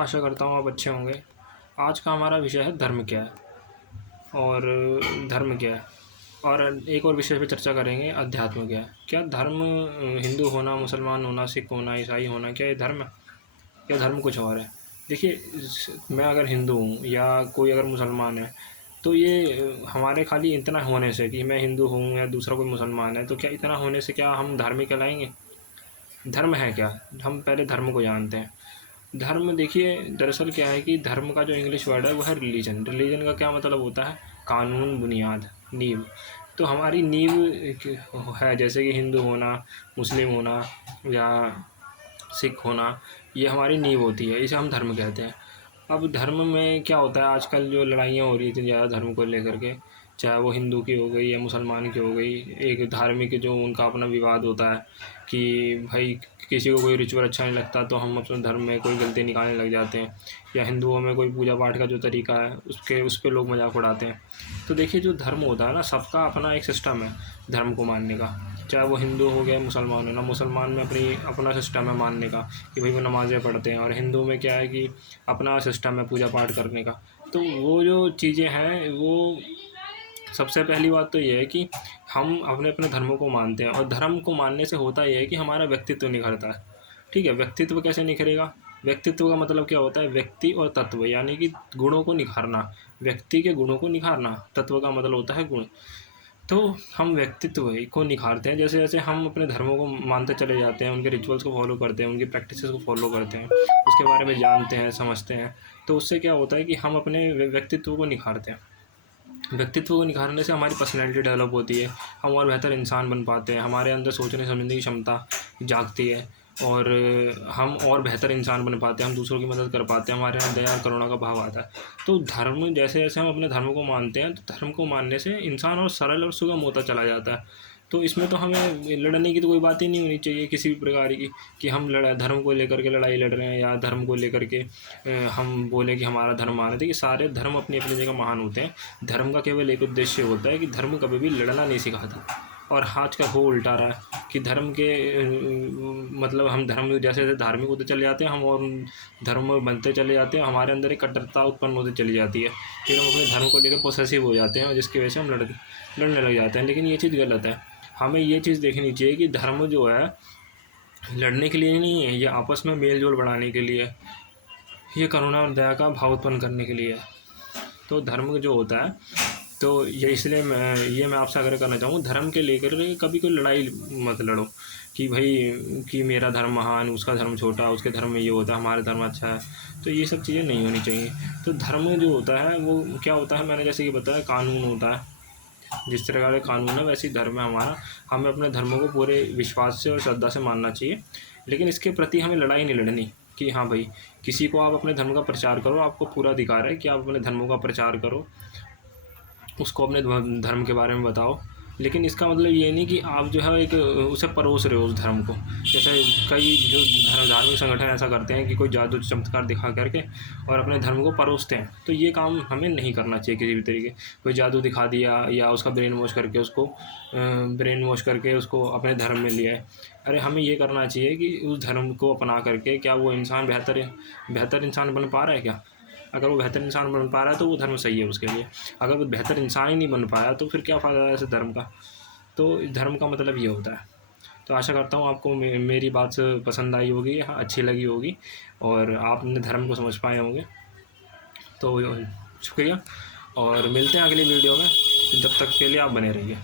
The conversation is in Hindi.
आशा करता हूँ आप अच्छे होंगे। आज का हमारा विषय है धर्म क्या है और धर्म क्या है, और एक और विषय पे चर्चा करेंगे, अध्यात्म क्या है। क्या धर्म हिंदू होना, मुसलमान होना, सिख होना, ईसाई होना, क्या ये धर्म है या धर्म कुछ और है? देखिए, मैं अगर हिंदू हूँ या कोई अगर मुसलमान है तो ये हमारे खाली इतना होने से कि मैं हिंदू हूँ या दूसरा कोई मुसलमान है, तो क्या इतना होने से क्या हम धार्मिक कहलाएंगे? धर्म है क्या? हम पहले धर्म को जानते हैं। धर्म देखिए, दरअसल क्या है कि धर्म का जो इंग्लिश वर्ड है वो है रिलीजन। रिलीजन का क्या मतलब होता है? कानून, बुनियाद, नींव। तो हमारी नींव है, जैसे कि हिंदू होना, मुस्लिम होना या सिख होना, ये हमारी नींव होती है, इसे हम धर्म कहते हैं। अब धर्म में क्या होता है, आजकल जो लड़ाइयाँ हो रही हैं इतनी ज़्यादा धर्म को लेकर के, चाहे वो हिंदू की हो गई या मुसलमान की हो गई, एक धार्मिक जो उनका अपना विवाद होता है कि भाई किसी को कोई रिचुअल अच्छा नहीं लगता तो हम अपने धर्म में कोई गलती निकालने लग जाते हैं, या हिंदुओं में कोई पूजा पाठ का जो तरीका है उस पर लोग मजाक उड़ाते हैं। तो देखिए, जो धर्म होता है ना, सबका अपना एक सिस्टम है धर्म को मानने का। चाहे वो हिंदू हो गया, मुसलमान हो ना, मुसलमान में अपना सिस्टम है मानने का कि भाई वो नमाज़ें पढ़ते हैं, और हिंदू में क्या है कि अपना सिस्टम है पूजा पाठ करने का। तो वो जो चीज़ें हैं वो, सबसे पहली बात तो ये है कि हम अपने अपने धर्मों को मानते हैं, और धर्म को मानने से होता ये है कि हमारा व्यक्तित्व निखरता है। ठीक है, व्यक्तित्व कैसे निखरेगा? व्यक्तित्व का मतलब क्या होता है? व्यक्ति और तत्व, यानी कि गुणों को निखारना, व्यक्ति के गुणों को निखारना। तत्व का मतलब होता है गुण। तो हम व्यक्तित्व को निखारते हैं जैसे जैसे हम अपने धर्मों को मानते चले जाते हैं, उनके रिचुअल्स को फॉलो करते हैं, उनकी प्रैक्टिसेस को फॉलो करते हैं, उसके बारे में जानते हैं, समझते हैं। तो उससे क्या होता है कि हम अपने व्यक्तित्व को निखारते हैं। व्यक्तित्व को निखारने से हमारी पर्सनैलिटी डेवलप होती है, हम और बेहतर इंसान बन पाते हैं, हमारे अंदर सोचने समझने की क्षमता जागती है, और हम और बेहतर इंसान बन पाते हैं, हम दूसरों की मदद कर पाते हैं, हमारे यहाँ दया और करुणा का भाव आता है। तो धर्म, जैसे जैसे हम अपने धर्म को मानते हैं, तो धर्म को मानने से इंसान और सरल और सुगम होता चला जाता है। तो इसमें तो हमें लड़ने की तो कोई बात ही नहीं होनी चाहिए किसी भी प्रकार की, कि हम धर्म को लेकर के लड़ाई लड़ रहे हैं, या धर्म को लेकर के हम बोलें कि हमारा धर्म महान है। देखिए, सारे धर्म अपनी अपनी जगह महान होते हैं। धर्म का केवल एक उद्देश्य होता है कि धर्म कभी भी लड़ना नहीं सिखाता। और आज का हो उल्टा रहा है कि धर्म के मतलब हम धर्म जैसे जैसे धार्मिक होते चले जाते हैं, हम और धर्म बनते चले जाते हैं, हमारे अंदर एक कट्टरता उत्पन्न होती चली जाती है, फिर हम अपने धर्म को लेकर पोसेसिव हो जाते हैं, जिसकी वजह से हम लड़ने लग जाते हैं। लेकिन ये चीज़ गलत है। हमें ये चीज़ देखनी चाहिए कि धर्म जो है लड़ने के लिए नहीं है, ये आपस में मेल जोल बढ़ाने के लिए, ये करुणा और दया का भाव उत्पन्न करने के लिए है। तो धर्म जो होता है, तो ये इसलिए मैं आपसे आग्रह करना चाहूँ, धर्म के लेकर कभी कोई लड़ाई मत लड़ो कि भाई कि मेरा धर्म महान, उसका धर्म छोटा, उसके धर्म में ये होता है, हमारा धर्म अच्छा है। तो ये सब चीज़ें नहीं होनी चाहिए। तो धर्म जो होता है वो क्या होता है, मैंने जैसे कि बताया, कानून होता है। जिस तरह का कानून है वैसे ही धर्म है हमारा। हमें अपने धर्मों को पूरे विश्वास से और श्रद्धा से मानना चाहिए, लेकिन इसके प्रति हमें लड़ाई नहीं लड़नी कि हाँ भाई किसी को आप अपने धर्म का प्रचार करो, आपको पूरा अधिकार है कि आप अपने धर्मों का प्रचार करो, उसको अपने धर्म के बारे में बताओ। लेकिन इसका मतलब ये नहीं कि आप जो है एक उसे परोस रहे हो उस धर्म को। जैसे कई जो धार्मिक संगठन ऐसा करते हैं कि कोई जादू चमत्कार दिखा करके और अपने धर्म को परोसते हैं, तो ये काम हमें नहीं करना चाहिए किसी भी तरीके। कोई जादू दिखा दिया या उसका ब्रेन वॉश करके उसको अपने धर्म में लिया है। अरे, हमें ये करना चाहिए कि उस धर्म को अपना करके क्या वो इंसान बेहतर इंसान बन पा रहा है क्या? अगर वो बेहतर इंसान बन पा रहा है तो वो धर्म सही है उसके लिए। अगर वो बेहतर इंसान ही नहीं बन पाया तो फिर क्या फ़ायदा है ऐसे धर्म का? तो धर्म का मतलब ये होता है। तो आशा करता हूँ आपको मेरी बात पसंद आई होगी, हाँ, अच्छी लगी होगी, और आपने धर्म को समझ पाए होंगे। तो शुक्रिया, और मिलते हैं अगली वीडियो में। जब तक के लिए आप बने रहिए।